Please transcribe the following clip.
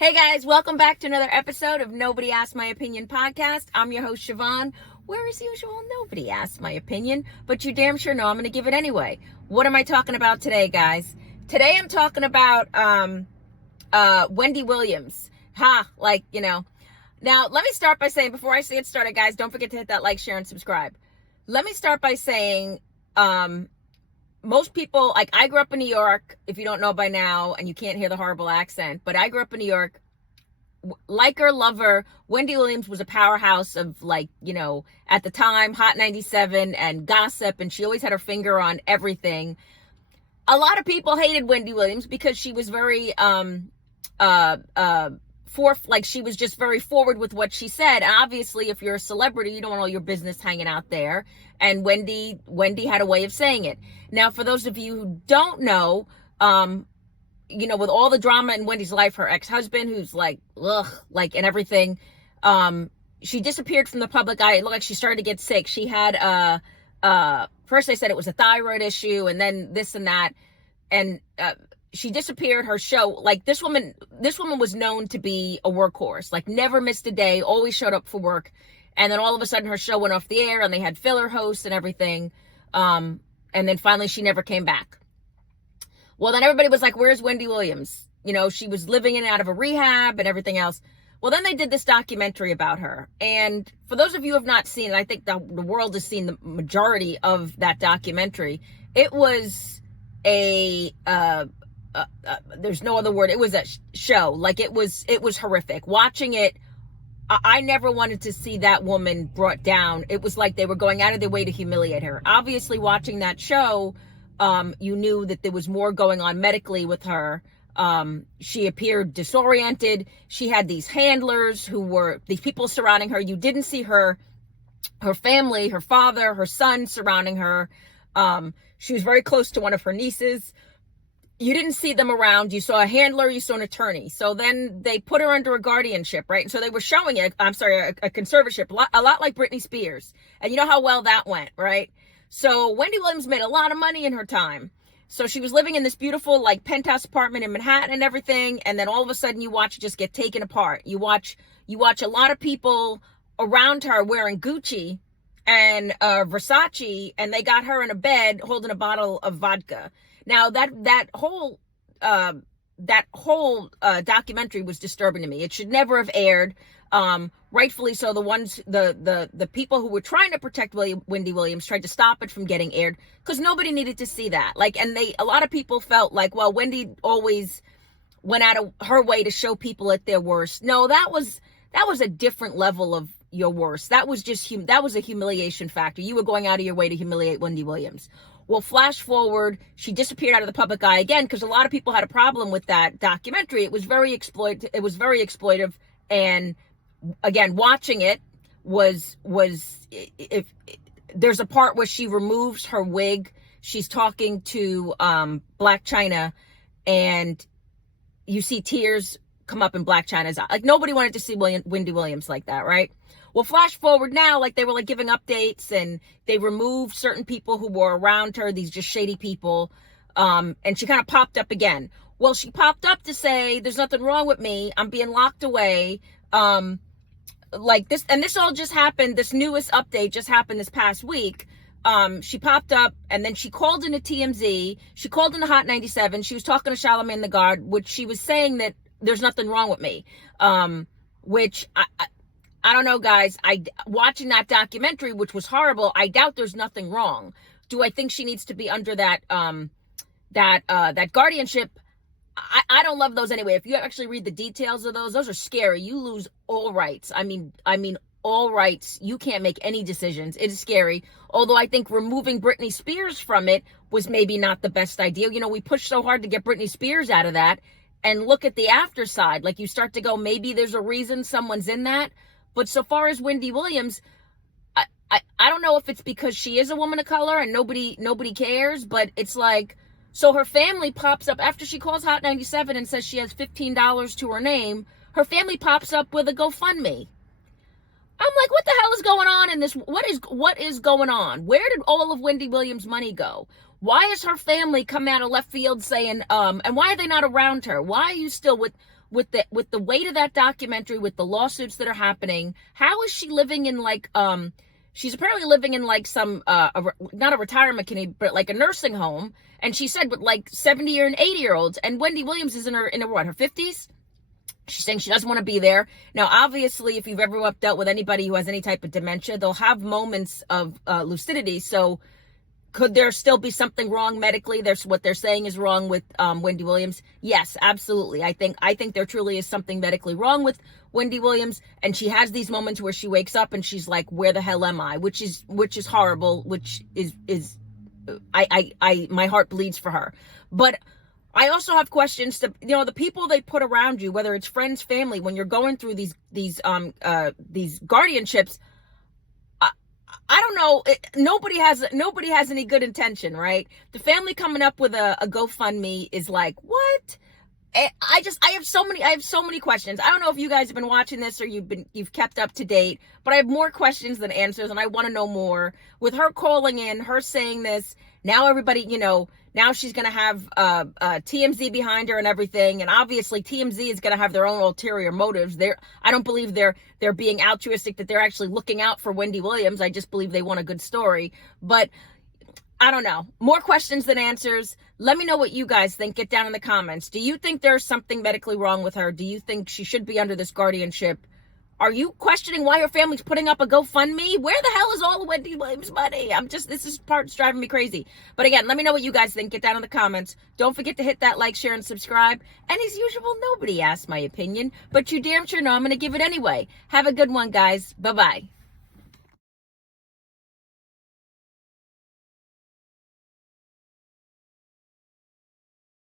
Hey guys, welcome back to another episode of Nobody Asked My Opinion podcast. I'm your host, Siobhan. Where as usual, nobody asked my opinion, but you damn sure know I'm going to give it anyway. What am I talking about today, guys? Today I'm talking about Wendy Williams. Now, let me start by saying, before I get started, guys, don't forget to hit that like, share, and subscribe. Let me start by saying, most people, like, I grew up in New York, if you don't know by now, and you can't hear the horrible accent, but I grew up in New York. Like her, love her, Wendy Williams was a powerhouse of, at the time, Hot 97 and gossip, and she always had her finger on everything. A lot of people hated Wendy Williams because she was very, she was just very forward with what she said. And obviously, if you're a celebrity, you don't want all your business hanging out there. And Wendy had a way of saying it. Now, for those of you who don't know, with all the drama in Wendy's life, her ex-husband, who's and everything, she disappeared from the public eye. It looked like she started to get sick. She had, first they said it was a thyroid issue, and then this and that. And, she disappeared. Her show, this woman was known to be a workhorse, never missed a day, always showed up for work. And then all of a sudden her show went off the air and they had filler hosts and everything. And then finally she never came back. Well, then everybody was like, where's Wendy Williams? She was living in and out of a rehab and everything else. Well, then they did this documentary about her. And for those of you who have not seen it, I think the world has seen the majority of that documentary. It was there's no other word. It was a show. It was horrific. Watching it, I never wanted to see that woman brought down. It was like they were going out of their way to humiliate her. Obviously, watching that show, you knew that there was more going on medically with her. She appeared disoriented. She had these handlers who were these people surrounding her. You didn't see her family, her father, her son surrounding her. She was very close to one of her nieces. You didn't see them around. You saw a handler, you saw an attorney. So then they put her under a guardianship, right? And so they were showing a conservatorship, a lot like Britney Spears. And you know how well that went, right? So Wendy Williams made a lot of money in her time. So she was living in this beautiful, penthouse apartment in Manhattan and everything. And then all of a sudden you watch it just get taken apart. You watch a lot of people around her wearing Gucci and Versace, and they got her in a bed holding a bottle of vodka. Now that whole documentary was disturbing to me. It should never have aired. Rightfully so. The people who were trying to protect Wendy Williams tried to stop it from getting aired because nobody needed to see that. A lot of people felt well, Wendy always went out of her way to show people at their worst. No, that was a different level of your worst. That was a humiliation factor. You were going out of your way to humiliate Wendy Williams. Well, flash forward, she disappeared out of the public eye again because a lot of people had a problem with that documentary. It was very exploitive, and again, watching it was if there's a part where she removes her wig, she's talking to Black China, and you see tears come up in Black China's eye. Nobody wanted to see Wendy Williams like that, right? Well, flash forward now, they were giving updates, and they removed certain people who were around her, these just shady people. And she kind of popped up again. Well, she popped up to say, there's nothing wrong with me. I'm being locked away. This, and this all just happened. This newest update just happened this past week. She popped up, and then she called into TMZ. She called into Hot 97. She was talking to charlamagnethagod, which she was saying that there's nothing wrong with me. Which I don't know, guys. Watching that documentary, which was horrible, I doubt there's nothing wrong. Do I think she needs to be under that guardianship? I don't love those anyway. If you actually read the details of those are scary. You lose all rights. I mean all rights. You can't make any decisions. It is scary. Although I think removing Britney Spears from it was maybe not the best idea. We pushed so hard to get Britney Spears out of that, and look at the after side. You start to go, maybe there's a reason someone's in that. But so far as Wendy Williams, I don't know if it's because she is a woman of color and nobody cares, but it's so her family pops up after she calls Hot 97 and says she has $15 to her name. Her family pops up with a GoFundMe. I'm like, what the hell is going on in this? What is going on? Where did all of Wendy Williams' money go? Why is her family coming out of left field saying, and why are they not around her? Why are you still with, with the weight of that documentary, with the lawsuits that are happening, how is she living in like she's apparently living in like some not a retirement community, but like a nursing home, and she said with like 70 and 80-year-olds, and Wendy Williams is in her what, her 50s. She's saying she doesn't want to be there. Now, obviously, if you've ever dealt with anybody who has any type of dementia, they'll have moments of lucidity. So could there still be something wrong medically? There's what they're saying is wrong with Wendy Williams. Yes, absolutely. I think there truly is something medically wrong with Wendy Williams, and she has these moments where she wakes up and she's like, "Where the hell am I?" Which is horrible. Which is my heart bleeds for her. But I also have questions to, the people they put around you, whether it's friends, family, when you're going through these guardianships. I don't know. Nobody has any good intention, right? The family coming up with a GoFundMe is like, what? I have so many questions. I don't know if you guys have been watching this or you've kept up to date, but I have more questions than answers, and I want to know more. With her calling in, her saying this, now everybody, now she's going to have TMZ behind her and everything, and obviously TMZ is going to have their own ulterior motives. I don't believe they're being altruistic, that they're actually looking out for Wendy Williams. I just believe they want a good story. But I don't know. More questions than answers. Let me know what you guys think. Get down in the comments. Do you think there's something medically wrong with her? Do you think she should be under this guardianship? Are you questioning why her family's putting up a GoFundMe? Where the hell is all of Wendy Williams' money? This is part's driving me crazy. But again, let me know what you guys think. Get down in the comments. Don't forget to hit that like, share, and subscribe. And as usual, nobody asked my opinion, but you damn sure know I'm going to give it anyway. Have a good one, guys. Bye-bye.